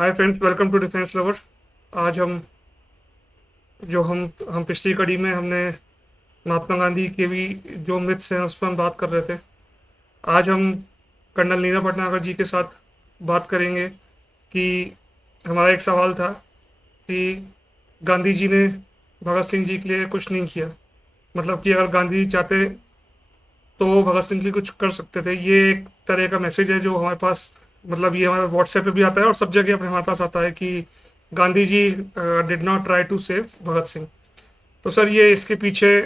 Hi friends, welcome to defence lover. आज हम पिछली कड़ी में हमने महात्मा गांधी के भी जो मिथ्स हैं उस पर हम बात कर रहे थे। आज हम कर्नल नीना भटनागर जी के साथ बात करेंगे कि हमारा एक सवाल था कि गांधी जी ने भगत सिंह जी के लिए कुछ नहीं किया। मतलब कि अगर गांधी जी चाहते तो भगत सिंह जी कुछ कर सकते थे। ये एक तरह का मैसेज है जो हमारे पास, मतलब ये हमारे व्हाट्सएप पे भी आता है और सब जगह पे हमारे पास आता है कि Gandhi ji did not try to save Bhagat Singh. तो सर, ये इसके पीछे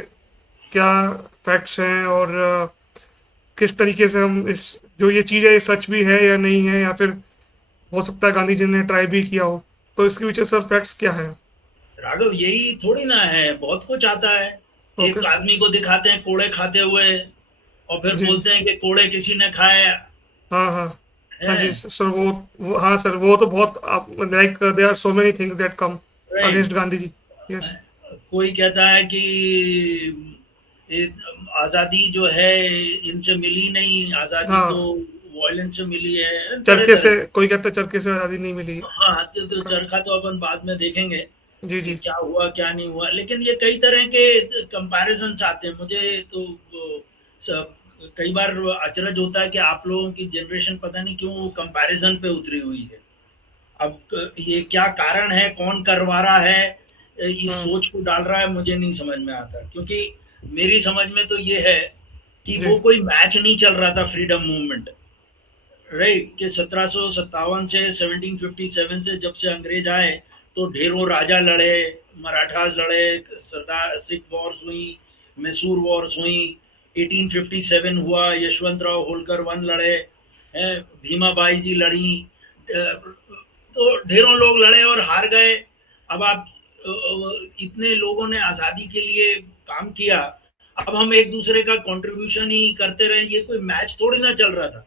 क्या फैक्ट्स हैं और किस तरीके से हम इस जो ये चीज़ है ये सच भी है या नहीं है, या फिर हो सकता है गांधी जी ने ट्राई भी किया हो। तो इसके पीछे सर फैक्ट्स क्या है? राघव, यही थोड़ी ना है, बहुत कुछ आता है। ओके। एक आदमी को दिखाते हैं कोड़े खाते हुए और फिर जी जी। बोलते हैं कि कोड़े किसी ने खाए हाँ हाँ। हाँ जी हैं। सर, वो हाँ सर, वो तो बहुत like there are so many things that come right. Against Gandhi ji. Yes. कोई कहता है कि ये आजादी जो है इनसे मिली नहीं, आजादी तो हाँ, वायलेंस से मिली है, तरह चरखे तरह से की। कोई कहता है चरखे से आज़ादी नहीं मिली। हाँ, तो चरखा तो अपन बाद में देखेंगे जी कि जी। क्या हुआ क्या नहीं हुआ, लेकिन ये कई तरह के कंपैरिजन आते हैं। मुझे तो कई बार अचरज होता है कि आप लोगों की जनरेशन पता नहीं क्यों कंपैरिजन पे उतरी हुई है। अब ये क्या कारण है, कौन करवा रहा है, इस हाँ सोच को डाल रहा है, मुझे नहीं समझ में आता। क्योंकि मेरी समझ में तो ये है कि जी। वो कोई मैच नहीं चल रहा था फ्रीडम मूवमेंट। राइट, कि 1757 से 1757 से जब से अंग्रेज आए तो ढेरों राजा लड़े, मराठास लड़े, सरदार सिख वॉर्स हुई, मैसूर वॉर्स हुई, 1857 हुआ, यशवंतराव होलकर वन लड़े हैं, भीमाबाई जी लड़ी। तो ढेरों लोग लड़े और हार गए। अब आप इतने लोगों ने आज़ादी के लिए काम किया, अब हम एक दूसरे का कंट्रीब्यूशन ही करते रहे, ये कोई मैच थोड़ी ना चल रहा था।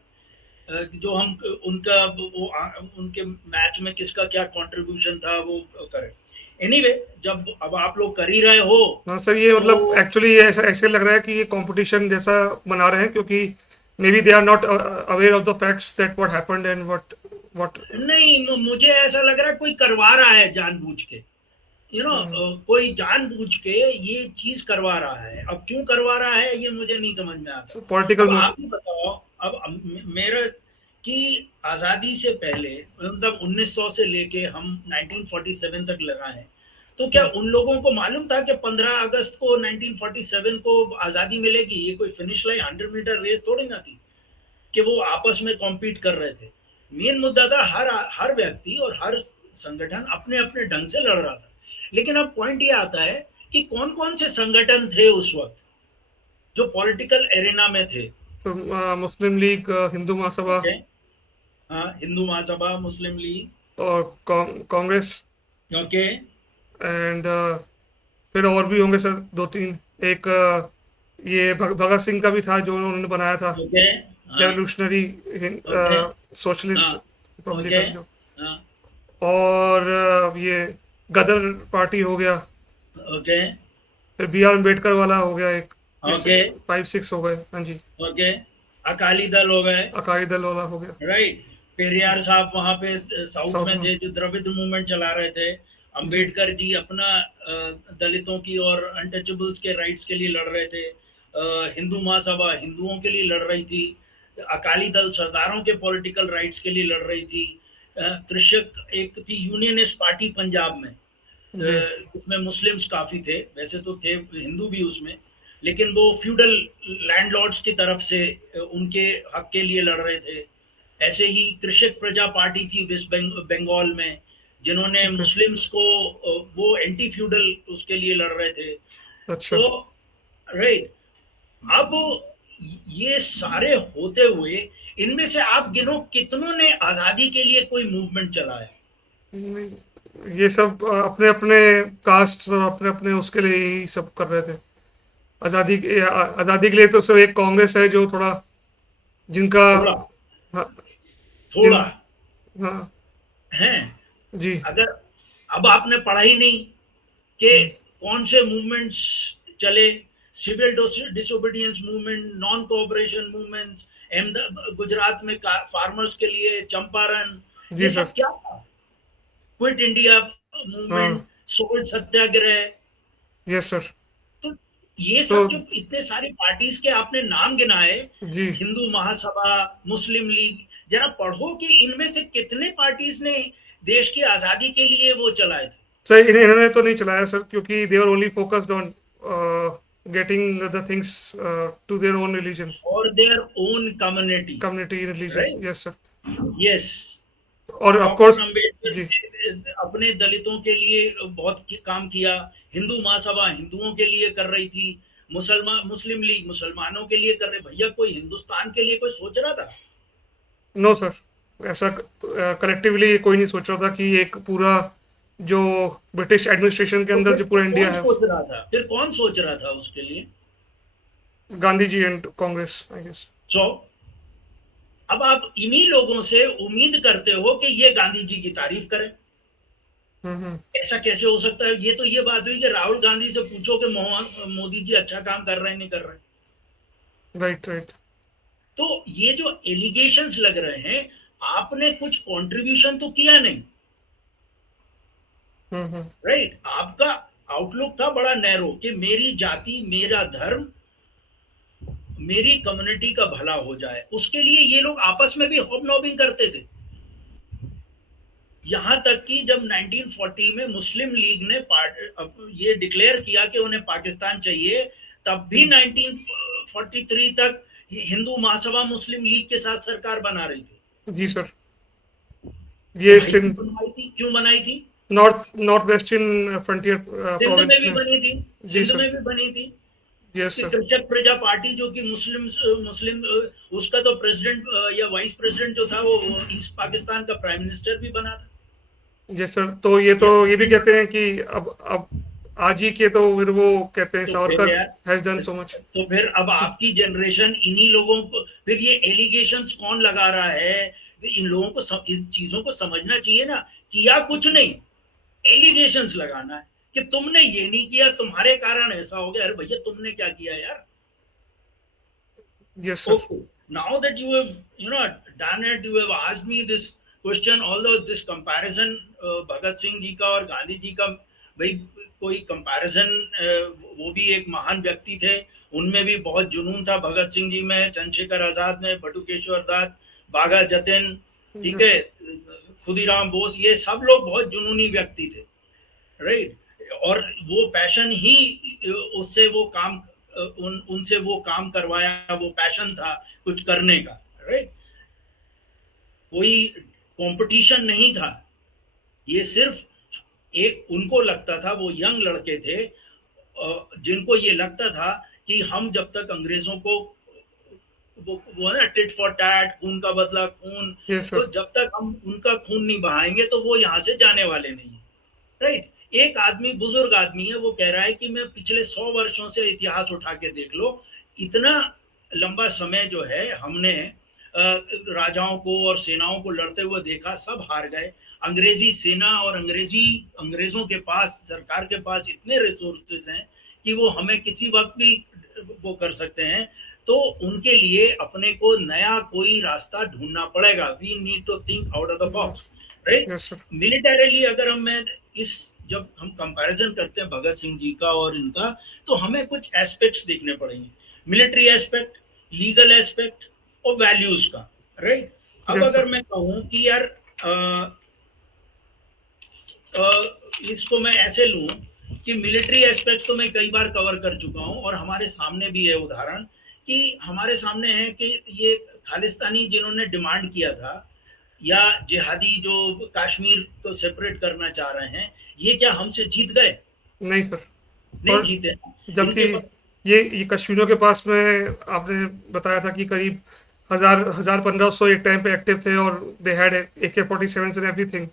जो हम उनका उनके मैच में किसका क्या कंट्रीब्यूशन था वो करें। एनीवे, जब अब आप लोग कर ही रहे हो हाँ सर, ये तो मतलब एक्चुअली ये ऐसा ऐसे लग रहा है कि ये कंपटीशन जैसा बना रहे हैं, क्योंकि maybe they are not aware of the facts that what happened and what. नहीं, मुझे ऐसा लग रहा है कोई करवा रहा है जानबूझ के। कोई जानबूझ के ये चीज करवा रहा है। अब क्यों करवा रहा है ये मुझे नहीं समझ में आता। पॉलिटिकल अब आप मोटिव। ही बताओ। अब मेरा कि आजादी से पहले, मतलब 1900 से लेके हम 1947 तक लगा है, तो क्या उन लोगों को मालूम था कि 15 अगस्त को 1947 को आजादी मिलेगी? ये कोई फिनिश लाइन 100 मीटर रेस थोड़ी ना थी कि वो आपस में कॉम्पीट कर रहे थे। मेन मुद्दा था हर हर व्यक्ति और हर संगठन अपने अपने ढंग से लड़ रहा था। लेकिन अब पॉइंट ये आता है कि कौन कौन से संगठन थे उस वक्त जो पॉलिटिकल एरेना में थे। So, मुस्लिम लीग, हिंदू महासभा ओके। हाँ, हिंदू महासभा, मुस्लिम लीग। और कांग्रेस ओके। एंड फिर और भी होंगे सर, दो तीन। एक ये भगत सिंह का भी था जो उन्होंने बनाया था, ओके। हाँ। Revolutionary okay. हाँ। Socialist okay. रिपब्लिकन जो। हाँ। और ये गदर पार्टी हो गया। ओके। फिर बी आर अम्बेडकर वाला हो गया एक। ऐसे ओके। 5 6 हो गए। हाँ जी। ओके। अकाली दल हो गए। अकाली दल वाला हो गया। राइट। पेरियार साहब वहां पे साउथ साउथ में में। थे जो द्रविड़ मूवमेंट चला रहे थे। जी। अंबेडकर जी अपना दलितों की और अनटचेबल्स के राइट्स के लिए लड़ रहे थे। हिंदू महासभा हिंदुओं के लिए लड़ रही थी। अकाली दल सरदारों के पॉलिटिकल राइट्स के लिए लड़ रही थी। कृषक एक थी यूनियनिस्ट पार्टी पंजाब में, जी। उसमें मुस्लिम्स काफी थे, वैसे तो थे हिंदू भी उसमें, लेकिन वो फ्यूडल लैंडलॉर्ड्स की तरफ से उनके हक के लिए लड़ रहे थे। ऐसे ही कृषक प्रजा पार्टी थी वेस्ट बंगाल में, जिन्होंने ओके। मुस्लिम्स को वो एंटी फ्यूडल उसके लिए लड़ रहे थे। अच्छा। तो राइट। अब ये सारे होते हुए इनमें से आप गिनो कितनों ने आजादी के लिए कोई मूवमेंट चलाया। ये सब अपने अपने कास्ट और अपने अपने उसके लिए ही सब कर रहे थे। आज़ादी के लिए तो सिर्फ एक कांग्रेस है जो थोड़ा, जिनका, थोड़ा। हाँ, थोड़ा। जिन, हाँ। है। जी। अगर अब आपने पढ़ा ही नहीं कि हम्म। कौन से मूवमेंट्स चले, civil disobedience movement, non cooperation movements, Gujarat में फार्मर्स के लिए चंपारण, जी ये सर। सब क्या था? क्विट इंडिया मूवमेंट, हाँ। सोल्ट सत्याग्रह। Yes sir. तो ये तो सब जो इतने सारी पार्टीज के आपने नाम गिनाए, जी हिंदू महासभा, मुस्लिम लीग, जरा पढ़ो कि इनमें से कितने पार्टीज ने देश की आजादी के लिए वो चलाए थे सर, इन्होंने तो नहीं चलाया सर, क्योंकि they are only focused on getting the things to their own religion, for their own community, community religion. Right. Yes sir. Yes. और of doctor course. Ambedkar ji. ने अपने दलितों के लिए बहुत काम किया, हिंदू महासभा हिंदुओं के लिए कर रही थी, मुस्लिम लीग मुसलमानों के लिए कर रहे। भैया कोई हिंदुस्तान के लिए कोई सोच रहा था? नो सर, ऐसा कलेक्टिवली कोई नहीं सोच रहा था कि एक पूरा जो ब्रिटिश एडमिनिस्ट्रेशन के तो अंदर फिर जो पूरा इंडिया कौन है। सोच रहा था, फिर कौन सोच रहा था उसके लिए? Gandhi ji and Congress, I guess. सो अब आप इन्हीं लोगों से उम्मीद करते हो कि ये गांधी जी की तारीफ करें। हम्म। ऐसा कैसे हो सकता है? ये तो ये बात हुई कि राहुल गांधी से पूछो कि मोदी जी अच्छा काम कर रहे हैं नहीं कर रहे हैं। Right right. तो ये जो एलिगेशंस लग रहे हैं, आपने कुछ कंट्रीब्यूशन तो किया नहीं, हम्म। राइट। आपका आउटलुक था बड़ा नैरो कि मेरी जाति, मेरा धर्म, मेरी कम्युनिटी का भला हो जाए। उसके लिए ये लोग आपस में भी हॉबनॉबिंग करते थे। यहां तक कि जब 1940 में मुस्लिम लीग ने ये डिक्लेयर किया कि उन्हें पाकिस्तान चाहिए, तब भी 1943 तक हिंदू महासभा मुस्लिम लीग के साथ सरकार बना रही थी। जी सर। तो ये भाई क्यों सिंध, बनवाई थी, क्यों बनाई थी? नॉर्थ वेस्टर्न फ्रंटियर सिंध में प्रोविंस भी में। बनी थी, जी सिंध सर। में भी बनी थी। यस कि सर। कृषक प्रजा पार्टी जो कि मुस्लिम मुस्लिम उसका तो प्रेसिडेंट या वाइस प्रेसिडेंट जो था वो ईस्ट पाकिस्तान का प्राइम मिनिस्टर भी बना था। Yes sir. तो ये तो या ये भी कहते हैं कि अब आज ही के तो फिर वो कहते हैं तो फिर सावरकर यार, हैज डन सो मच। तो फिर अब आपकी जनरेशन इन्हीं लोगों को, फिर ये एलिगेशंस कौन लगा रहा है? इन लोगों को इन चीजों को समझना चाहिए ना। किया कुछ नहीं, एलिगेशंस लगाना है कि तुमने ये नहीं किया, तुम्हारे कारण ऐसा हो गया। अरे भैया तुमने क्या किया यार? Yes sir. Okay, now that you have, done it, you have asked me this question, although this comparison Bhagat Singh ji का और गांधी जी का, भाई कोई कंपैरिजन, वो भी एक महान व्यक्ति थे, उनमें भी बहुत जुनून था। भगत सिंह जी में, चंद्रशेखर आजाद में, बटुकेश्वर दत्त, बाघा जतिन, ठीक यस है, सर। खुदीराम बोस, ये सब लोग बहुत जुनूनी व्यक्ति थे, राइट। और वो पैशन ही उससे वो काम, उनसे वो काम करवाया, वो पैशन था कुछ करने का, राइट। कोई कंपटीशन नहीं था। ये सिर्फ एक उनको लगता था, वो यंग लड़के थे जिनको ये लगता था कि हम जब तक अंग्रेजों को, वो है ना टिट फॉर टैट, खून का बदला खून, यस तो सर। जब तक हम उनका खून नहीं बहाएंगे तो वो यहाँ से जाने वाले नहीं है, राइट। एक आदमी, बुजुर्ग आदमी है, वो कह रहा है कि मैं पिछले 100 वर्षों से इतिहास उठा के देख लो, इतना लंबा समय जो है हमने राजाओं को और सेनाओं को लड़ते हुए देखा, सब हार गए। अंग्रेजी सेना और अंग्रेजों के पास, सरकार के पास इतने रिसोर्सेज हैं कि वो हमें किसी वक्त भी वो कर सकते हैं। तो उनके लिए अपने को नया कोई रास्ता ढूंढना पड़ेगा। We need to think out of the box, right. Yes sir. Militarily अगर मैं इस, जब हम कंपैरिजन करते हैं भगत सिंह जी का और इनका, तो हमें कुछ एस्पेक्ट्स देखने पड़ेंगे। मिलिट्री एस्पेक्ट, लीगल एस्पेक्ट और वैल्यूज का, राइट। अब यस अगर सर। मैं कहूं कि यार इसको मैं ऐसे लूं कि मिलिट्री एस्पेक्ट तो मैं कई बार कवर कर चुका हूं, और हमारे सामने भी है उदाहरण, कि हमारे सामने है कि ये खालिस्तानी जिन्होंने डिमांड किया था, या जिहादी जो कश्मीर को सेपरेट करना चाह रहे हैं, ये क्या हमसे जीत गए? नहीं सर। नहीं और जीते। जबकि इनके पास ये कश्मीरियों के पास में आपने बताया था कि करीब 1500 एक टाइम पे एक्टिव थे, और they had AK-47 and everything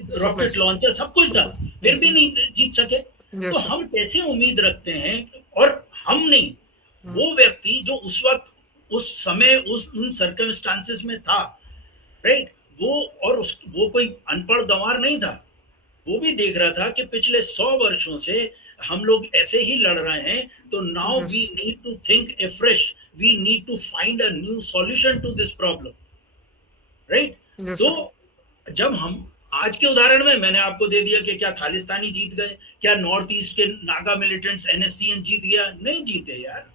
rocket supplies. Launcher सब कुछ था, फिर भी नहीं जीत सके। तो यस सर। हम कैसे उम्मीद रखते हैं? और हम नहीं, वो व्यक्ति जो उस वक्त, उस समय, उन सर्कमस्टांसेस में था, राइट, वो, और वो कोई अनपढ़ गंवार नहीं था। वो भी देख रहा था कि पिछले 100 वर्षों से हम लोग ऐसे ही लड़ रहे हैं, तो now yes. We need to think fresh, we need to find a new solution to this problem, right. Yes तो सर। जब हम आज के उदाहरण में मैंने आपको दे दिया कि क्या खालिस्तानी जीत गए, क्या नॉर्थ ईस्ट के नागा मिलिटेंट्स एनएससीएन जीत गया, नहीं जीते यार।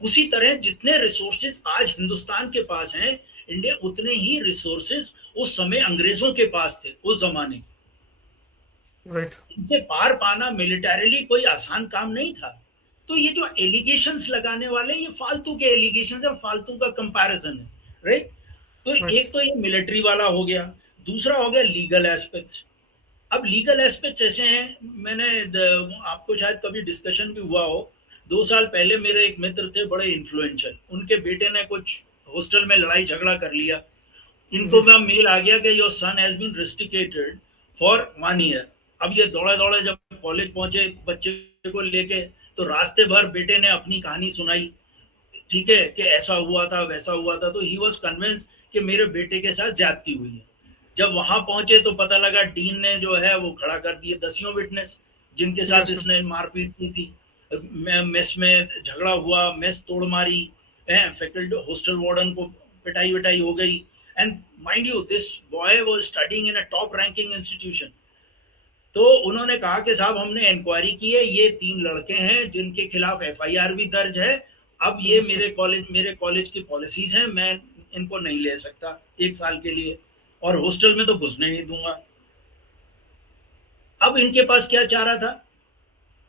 उसी तरह जितने रिसोर्सेज आज हिंदुस्तान के पास हैं, इंडिया उतने ही रिसोर्सेज उस समय अंग्रेजों के पास थे उस जमाने। राइट। इनसे पार पाना मिलिटरीली कोई आसान काम नहीं था। तो ये जो एलिगेशंस लगाने वाले, ये फालतू के एलिगेशंस है, फालतू का कंपैरिजन है, राइट। तो राइट। एक तो ये मिलिट्री वाला हो गया, दूसरा हो गया लीगल एस्पेक्ट्स। अब लीगल एस्पेक्ट्स ऐसे हैं, मैंने आपको शायद कभी डिस्कशन भी हुआ हो, 2 साल पहले मेरे एक मित्र थे बड़े इन्फ्लुएंशियल, उनके बेटे ने कुछ हॉस्टल में लड़ाई झगड़ा कर लिया। इनको जी। मैं मेल आ गया कि your son has been rusticated for 1 year. अब ये दौड़े दौड़े जब कॉलेज पहुंचे बच्चे को लेके, तो रास्ते भर बेटे ने अपनी कहानी सुनाई, ठीक है, कि ऐसा हुआ था वैसा हुआ था। तो ही वॉज कन्विंस कि मेरे बेटे के साथ ज्यादती हुई है। जब वहां पहुंचे तो पता लगा डीन ने जो है वो खड़ा कर दिए 10 विटनेस जिनके साथ यस सर। इसने मारपीट की थी। मेस में झगड़ा हुआ, मेस तोड़ मारी है, फैकल्टी हॉस्टल वार्डन को पिटाई विटाई हो गई। And mind you this boy was studying in a top ranking institution. तो उन्होंने कहा कि साहब हमने इंक्वायरी की है, ये 3 लड़के हैं जिनके खिलाफ एफआईआर भी दर्ज है। अब ये यस सर। मेरे कॉलेज की पॉलिसीज हैं, मैं इनको नहीं ले सकता 1 साल के लिए, और हॉस्टल में तो घुसने नहीं दूंगा। अब इनके पास क्या चारा था?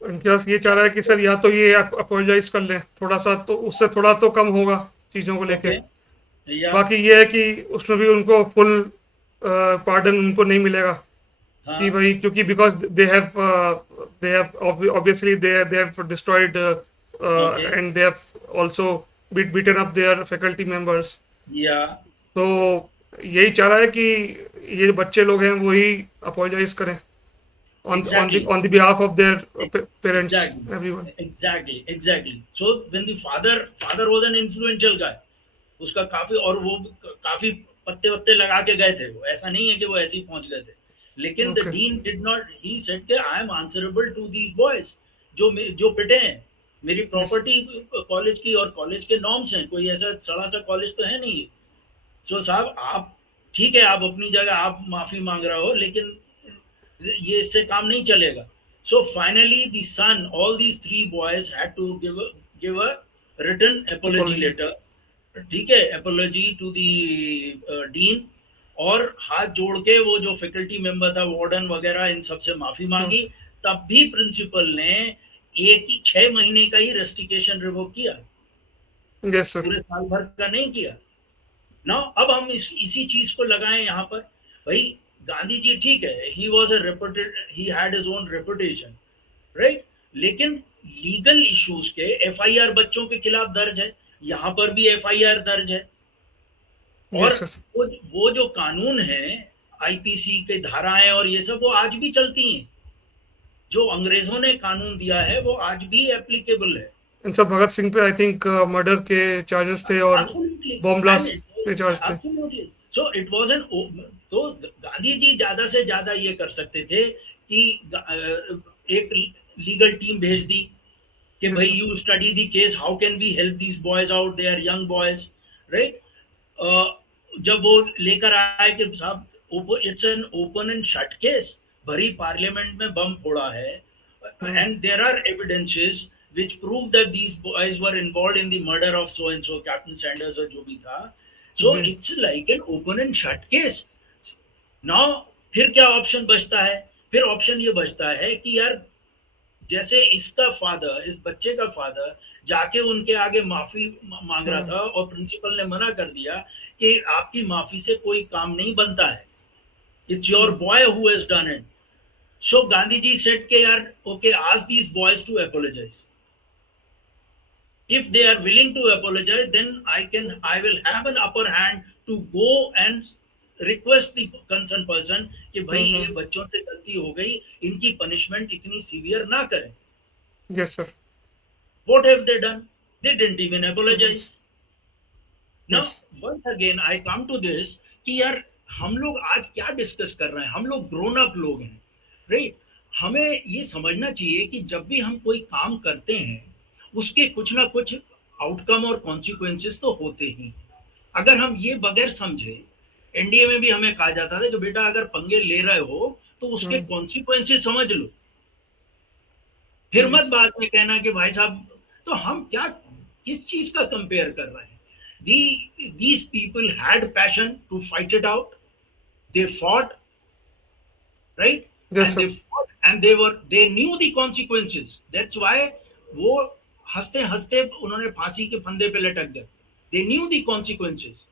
उनके पास ये चाह रहा है कि सर या तो ये अपोलोजाइज कर लें थोड़ा सा, तो उससे थोड़ा तो कम होगा चीज़ों को लेके। ओके, या बाकी ये है कि उसमें भी उनको फुल पार्डन उनको नहीं मिलेगा, कि हाँ, भाई क्योंकि because they have obviously they have destroyed okay, and they have also beaten up their faculty members. या तो यही चाह रहा है कि ये बच्चे लोग हैं वही अपोलोजाइज करें exactly, on the behalf of their parents, everyone. Exactly. So when the father was an influential guy, उसका काफी, और वो काफी पत्ते वत्ते लगा के गए थे, वो ऐसा नहीं है कि वो ऐसे ही पहुंच गए थे। लेकिन the Okay. Dean did not, he said कि I am answerable to these boys जो पिटे हैं। मेरी Yes. प्रॉपर्टी कॉलेज की, और कॉलेज के नॉर्म्स हैं, कोई ऐसा सड़ा सा कॉलेज तो है नहीं। सो साहब आप, ठीक है, आप अपनी जगह आप माफी मांग रहे हो, लेकिन ये इससे काम नहीं चलेगा। So finally the son, all these 3 boys had to give a written apology Apology. Letter, ठीक है, एपोलॉजी टू दी डीन। और हाथ जोड़ के वो जो फैकल्टी मेंबर था, वार्डन वगैरह, इन सब से माफी Hmm. मांगी। तब भी प्रिंसिपल ने एक ही 6 महीने का ही रेस्टिकेशन रिवोक किया, Yes, sir. पूरे साल भर का नहीं किया ना। अब हम इसी चीज को लगाएं यहाँ पर। भाई गांधी जी, ठीक है, he was a reputed, he had his own reputation, right. लेकिन लीगल इश्यूज के एफआईआर बच्चों के खिलाफ दर्ज है, यहाँ पर भी एफआईआर दर्ज है। और Yes, sir. वो जो कानून है, आईपीसी के धाराएं और ये सब, वो आज भी चलती हैं। जो अंग्रेजों ने कानून दिया है वो आज भी एप्लीकेबल है। इन सब भगत सिंह पे आई थिंक मर्डर के चार्जेस थे और Absolutely, bomb and blast it के was चार्ज थे। absolutely. So it was an तो गांधी जी ज्यादा से ज्यादा ये कर सकते थे कि एक लीगल टीम भेज दी कि Yes, भाई sir. You study the case, how can we help these boys out, they are young boys, right. जब वो लेकर आए कि साहब it's an open and shut case, भरी पार्लियामेंट में बम फोड़ा है, Hmm. and there are evidences which prove that these boys were involved in the murder of so and so Captain Sanders or जो भी था। So ji. it's like an open and shut case. Now फिर क्या option बचता है? फिर option ये बचता है कि यार, जैसे इसका फादर, इस बच्चे का फादर जाके उनके आगे माफी मांग रहा Hmm. था, और प्रिंसिपल ने मना कर दिया कि आपकी माफी से कोई काम नहीं बनता है, it's your Hmm. Boy who has done it. So Gandhi ji said के यार, okay, ask these boys to apologise. If they are willing to apologize, then I will have an upper hand to go and request the concerned person कि भाई Hmm. ये बच्चों से गलती हो गई, इनकी पनिशमेंट इतनी सीवियर ना करें। Yes, sir. What have they done? They didn't even apologize. Now Yes. once again I come to this कि यार, हम लोग आज क्या डिस्कस कर रहे हैं, हम लोग ग्रोन अप लोग हैं, राइट। हमें ये समझना चाहिए कि जब भी हम कोई काम करते हैं, उसके कुछ ना कुछ आउटकम और कॉन्सिक्वेंसेस तो होते ही हैं। अगर हम ये बगैर समझे एनडीए में भी हमें कहा जाता था कि बेटा अगर पंगे ले रहे हो तो उसके हम्म। कॉन्सिक्वेंसेस समझ लो, फिर मत यस। बाद में कहना कि भाई साहब। तो हम क्या किस चीज का कंपेयर कर रहे हैं? These people had passion to fight it out, they fought, right, yes and sir. They fought and they knew the consequences, that's why वो हंसते हंसते उन्होंने फांसी के फंदे पे लटक गए, दे knew the consequences.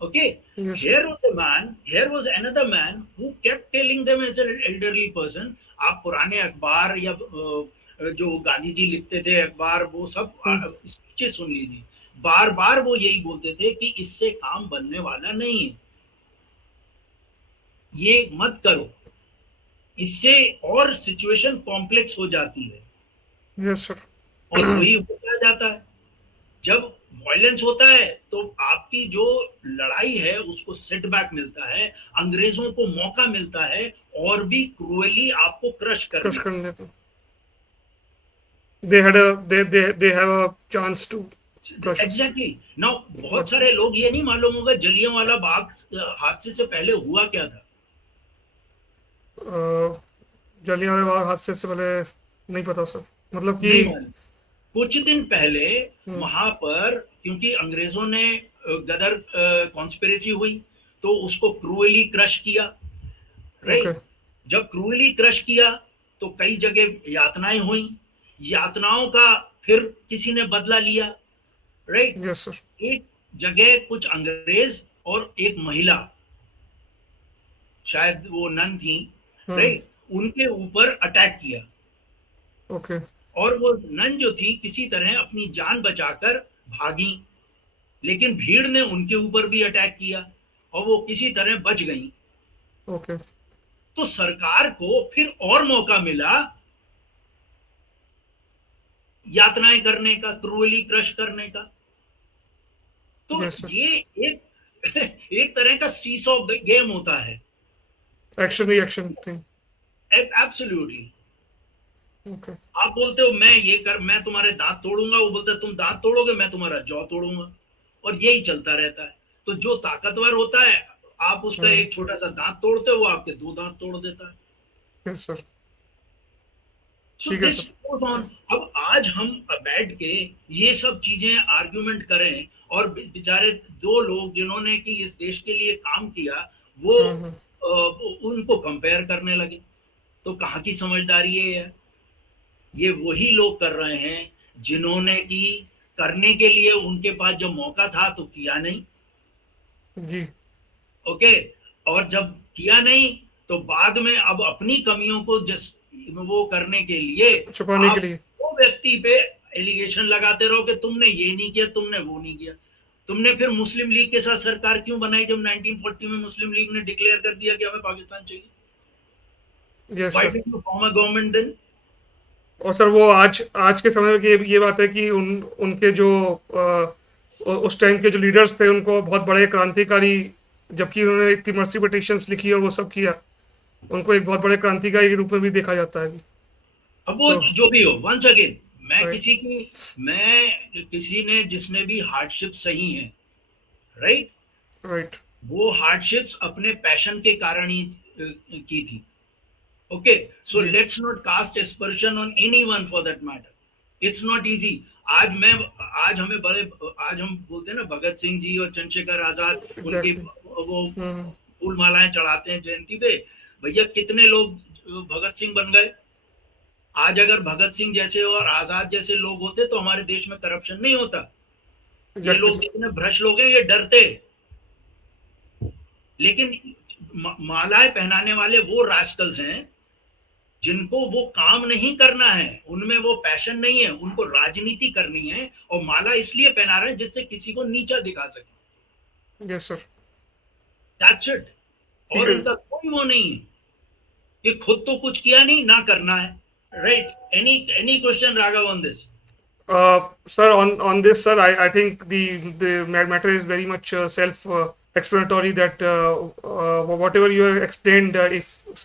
Okay, yes sir. here was another man who kept telling them as an elderly person, आप पुराने अखबार या जो गांधी जी लिखते थे अखबार वो सब हम्म। स्पीचेस सुन लीजिए, बार बार वो यही बोलते थे कि इससे काम बनने वाला नहीं है, ये मत करो, इससे और सिचुएशन कॉम्प्लेक्स हो जाती है। Yes sir. और वही हो क्या जाता है, जब वायलेंस होता है तो आपकी जो लड़ाई है उसको सेटबैक मिलता है, अंग्रेजों को मौका मिलता है और भी क्रूअली आपको क्रश क्रश करने का। करने को, they have a chance to crush us. Exactly now बहुत But सारे लोग ये नहीं मालूम होगा जलियांवाला बाग हादसे से पहले हुआ क्या था। जलियांवाला बाग हादसे से पहले नहीं पता सर, मतलब कि। नहीं मालूम, कुछ दिन पहले हम्म। वहां पर क्योंकि अंग्रेजों ने गदर कॉन्स्पिरेसी हुई तो उसको क्रूअली क्रश किया, ओके। राइट। जब क्रूअली क्रश किया तो कई जगह यातनाएं हुई, यातनाओं का फिर किसी ने बदला लिया, राइट। Yes sir. एक जगह कुछ अंग्रेज और एक महिला, शायद वो नन थी, हम्म। राइट, उनके ऊपर अटैक किया, ओके। और वो नन जो थी किसी तरह अपनी जान बचाकर भागी, लेकिन भीड़ ने उनके ऊपर भी अटैक किया और वो किसी तरह बच गई। ओके। तो सरकार को फिर और मौका मिला यातनाएं करने का, क्रूअली क्रश करने का। तो यस सर। ये एक एक तरह का सीसॉ गेम होता है। Action reaction thing. Absolutely. Okay. आप बोलते हो मैं ये कर, मैं तुम्हारे दांत तोड़ूंगा, वो बोलते तुम दांत तोड़ोगे मैं तुम्हारा जौ तोड़ूंगा, और यही चलता रहता है। तो जो ताकतवर होता है आप उसका हम्म। एक छोटा सा दांत तोड़ते हो वो आपके दो दांत तोड़ देता है। Yes sir. सो ठीक है दिस सर। Goes on. अब आज हम बैठ के ये सब चीजें आर्ग्यूमेंट करें और बेचारे दो लोग जिन्होंने कि इस देश के लिए काम किया वो हम्म। उनको कंपेयर करने लगे, तो कहाँ की समझदारी है यार। ये वही लोग कर रहे हैं जिन्होंने कि करने के लिए उनके पास जब मौका था तो किया नहीं, जी। ओके। और जब किया नहीं तो बाद में अब अपनी कमियों को जस वो करने के लिए छुपाने के आप लिए। वो व्यक्ति पे एलिगेशन लगाते रहो कि तुमने ये नहीं किया, तुमने वो नहीं किया। तुमने फिर मुस्लिम लीग के साथ सरकार क्यों बनाई जब 1940 में मुस्लिम लीग ने डिक्लेयर कर दिया कि हमें पाकिस्तान चाहिए? Yes why sir. Did you form a government then? और सर वो आज आज के समय में ये बात है कि उनके जो उस टाइम के जो लीडर्स थे उनको बहुत बड़े क्रांतिकारी, जबकि उन्होंने इतनी मर्सी पिटिशंस लिखी और वो सब किया, उनको एक बहुत बड़े क्रांतिकारी के रूप में भी देखा जाता है अभी। अब वो तो जो भी हो, वंस अगेन राइट। मैं किसी ने जिसने भी हार्डशिप सही है, राइट, राइट। वो हार्डशिप्स अपने पैशन के कारण ही की थी। ओके, सो जी। Let's not cast aspersion on anyone for that matter. It's not easy. आज मैं आज हमें बड़े आज हम बोलते हैं ना भगत सिंह जी और चंद्रशेखर आजाद, उनके एग्जैक्टली। वो हम्म। फूल मालाएं चढ़ाते हैं जयंती पे। भैया कितने लोग भगत सिंह बन गए। आज अगर भगत सिंह जैसे और आजाद जैसे लोग होते तो हमारे देश में करप्शन नहीं होता। ये एग्जैक्टली लोग सर। जितने भ्रष्ट लोग हैं ये डरते। लेकिन मालाएं पहनाने वाले वो रास्कल्स हैं जिनको वो काम नहीं करना है, उनमें वो पैशन नहीं है, उनको राजनीति करनी है और माला इसलिए पहना रहे हैं जिससे किसी को नीचा दिखा सके। Yes sir. That's it. ठीक और है। इनका कोई वो नहीं है कि खुद तो कुछ किया नहीं ना करना है, right. Any question Raghav on this? Sir, on this, sir, I think the matter is very much self explanatory. That whatever you have explained,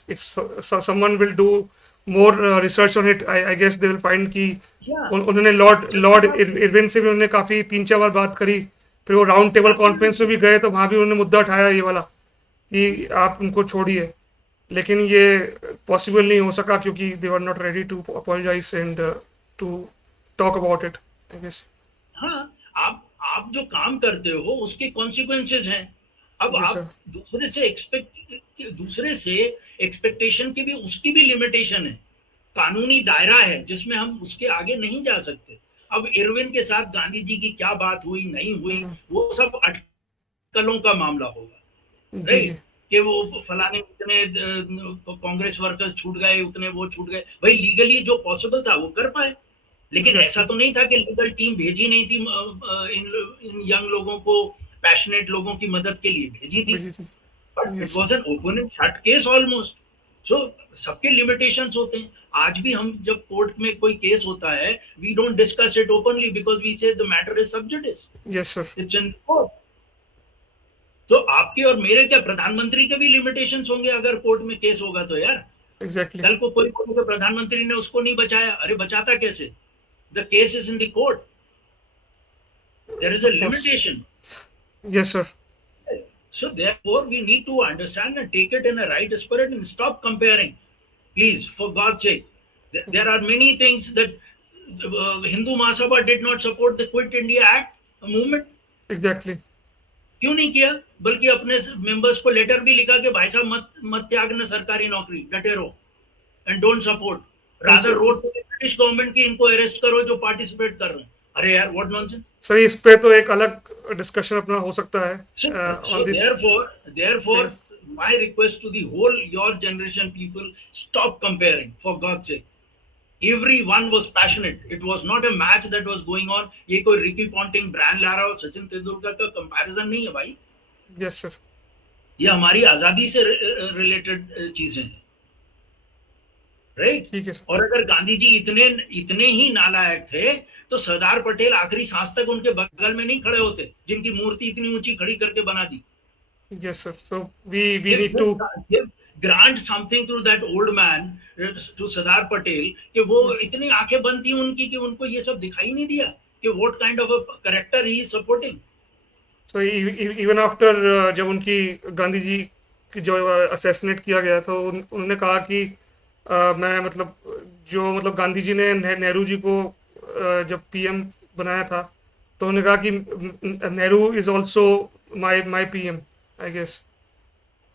if someone will do more research on it, I guess they will find कि या उन्होंने Lord Lord Irwin से भी उन्होंने काफी 3-4 बार बात करी फिर वो राउंड टेबल कॉन्फ्रेंस में Absolutely. भी गए तो वहाँ भी उन्होंने मुद्दा उठाया ये वाला कि आप उनको छोड़िए, लेकिन ये पॉसिबल नहीं हो सका क्योंकि they were not ready to apologise and to talk about it, I guess. हाँ, आप जो काम करते हो उसके कॉन्सिक्वेंसेस हैं। अब जी आप सर। दूसरे से एक्सपेक्टेशन की भी, उसकी भी लिमिटेशन है, कानूनी दायरा है जिसमें हम उसके आगे नहीं जा सकते। अब इरविन के साथ गांधी जी की क्या बात हुई नहीं हुई, हम्म, वो सब अटकलों का मामला होगा, जी जी। राइट? कि वो फलाने उतने कांग्रेस वर्कर्स छूट गए, उतने वो छूट गए, भाई लीगली जो पॉसिबल था वो कर पाए। लेकिन ऐसा एग्जैक्टली। तो नहीं था कि लीगल टीम भेजी नहीं थी, इन यंग लोगों को, पैशनेट लोगों की मदद के लिए भेजी थी, जी जी। But it yes sir. Was an open and shut case almost. So सबके लिमिटेशंस होते हैं। आज भी हम जब कोर्ट में कोई केस होता है, we don't discuss it openly because we say the matter is sub judice, yes sir. It's in court. तो आपके और मेरे क्या, प्रधानमंत्री के भी लिमिटेशंस होंगे अगर कोर्ट में केस होगा तो यार। एग्जैक्टली। कल को कोई बोलेगा प्रधानमंत्री ने उसको नहीं बचाया, अरे बचाता कैसे? The case is in the court, there is a of course. limitation. Yes sir. So therefore we need to understand and take it in a right spirit and stop comparing, please, for God's sake. There are many things that Hindu Mahasabha did not support the Quit India Act movement. Exactly. क्यों नहीं किया? बल्कि अपने members को letter भी लिखा कि भाई साहब मत मत त्यागना सरकारी नौकरी, डटे रहो and don't support, rather road to the British government की इनको अरेस्ट करो जो पार्टिसिपेट कर रहे हैं। अरे यार व्हाट नॉनसेंस। सर इस पे तो एक अलग डिस्कशन अपना हो सकता So, है on so this. therefore, my request to the whole your generation people, stop comparing, for God's sake. Everyone was passionate. It was not a match that was going on. ये कोई Ricky Ponting, Brian Lara और सचिन तेंदुलकर का comparison नहीं है भाई। Yes sir. ये हमारी आजादी से रिलेटेड चीजें हैं, राइट? ठीक है सर। और अगर गांधी जी इतने इतने ही नालायक थे तो सरदार पटेल आखिरी सांस तक उनके बगल में नहीं खड़े होते, जिनकी मूर्ति इतनी ऊंची खड़ी करके बना दी। Yes sir. So we give, need to. give grant something to that old man, to Sardar Patel, कि वो इतनी आंखें बंद थी उनकी कि उनको ये सब दिखाई नहीं दिया कि what kind of a character he is supporting. So even after जब उनकी गांधी जी की जो असैसिनेट किया गया तो उन्होंने कहा कि मैं मतलब जो मतलब गांधी जी ने नेहरू जी को जब पीएम बनाया था तो उन्होंने कहा कि Nehru is also my my PM, I guess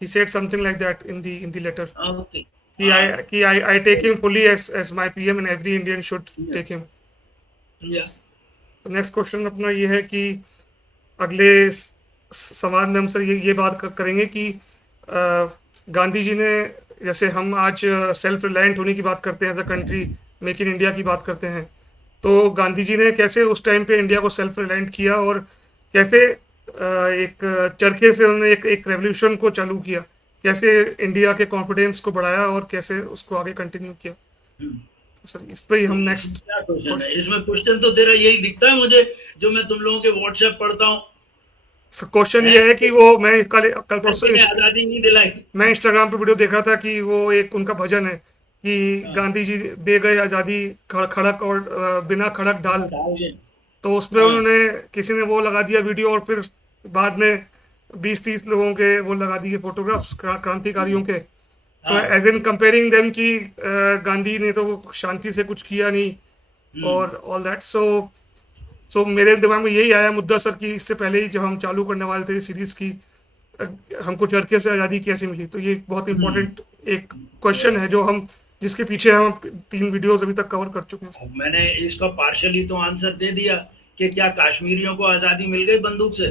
he said something like that in the letter Okay. कि I take him fully as my PM and every Indian should take him. Yeah. Next question अपना ये है कि अगले संवाद में हम sir ये बात करेंगे कि गांधी जी ने, जैसे हम आज सेल्फ रिलायंट होने की बात करते हैं as a country, make in India की बात करते हैं, तो गांधी जी ने कैसे उस टाइम पे इंडिया को सेल्फ रिलायंट किया और कैसे एक चरखे से उन्होंने एक रेवोल्यूशन को चालू किया, कैसे इंडिया के कॉन्फिडेंस को बढ़ाया और कैसे उसको आगे कंटिन्यू किया। हम्म। तो सर इस पर ही हम तो नेक्स्ट। इसमें क्या क्वेश्चन है? इसमें क्वेश्चन तो तेरा यही दिखता है मुझे, जो मैं तुम लोगों के व्हाट्सएप पढ़ता हूँ, क्वेश्चन है ये है कि वो मैं कल कल परसों ने आजादी नहीं दिलाई। मैं इंस्टाग्राम पे वीडियो देख रहा था कि वो एक उनका भजन है कि हाँ, गांधी जी दे गए आज़ादी खड़क और बिना खड़क डाल। डाल। तो उसमें हाँ, उन्होंने किसी ने वो लगा दिया वीडियो और फिर बाद में 20-30 लोगों के वो लगा दिए फोटोग्राफ्स क्रांतिकारियों के। सो हाँ, एज इन कंपेयरिंग देम कि गांधी ने तो शांति से कुछ किया नहीं हम्म, और ऑल दैट। सो मेरे दिमाग में यही आया मुद्दा सर कि इससे पहले ही जब हम चालू करने वाले थे सीरीज की, हमको चरखे से आज़ादी कैसे मिली, तो ये एक बहुत हम्म। इंपॉर्टेंट एक क्वेश्चन है जो हम जिसके पीछे हम 3 वीडियोस अभी तक कवर कर चुके हैं। अब मैंने इसका पार्शली तो आंसर दे दिया कि क्या कश्मीरियों को आजादी मिल गई बंदूक से?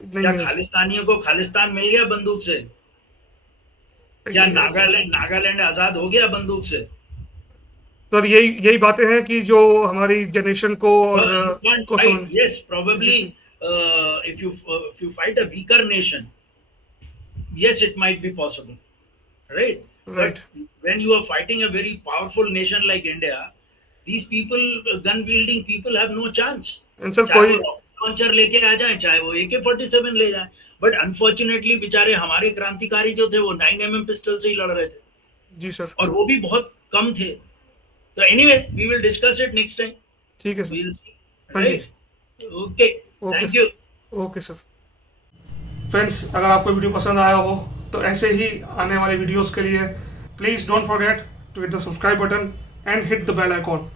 नहीं क्या नहीं खालिस्तानियों को खालिस्तान मिल गया बंदूक से? क्या नागालैंड आजाद हो गया बंदूक से? सर यही यही बातें हैं कि जो हमारी जनरेशन को और You can't को fight. समझ। Yes, जी जी। probably if you fight a weaker nation, yes, it might be possible, right? Right. But when you are fighting a very powerful nation like India, these people, gun wielding people, have no chance. And sir चाहे वो कोई। Rocket launcher लेके आ जाए, चाहे वो AK-47 ले जाए, but unfortunately बेचारे हमारे क्रांतिकारी जो थे वो 9mm पिस्टल से ही लड़ रहे थे, जी सर। और वो भी बहुत कम थे। तो anyway we will discuss it next time, ठीक है सर। वी विल सी, हाँ जी। Right? Okay. Okay thank you. Sir. Okay sir. Friends, अगर आपको वीडियो पसंद आया हो तो ऐसे ही आने वाले वीडियोस के लिए please don't forget to hit the subscribe button and hit the bell icon.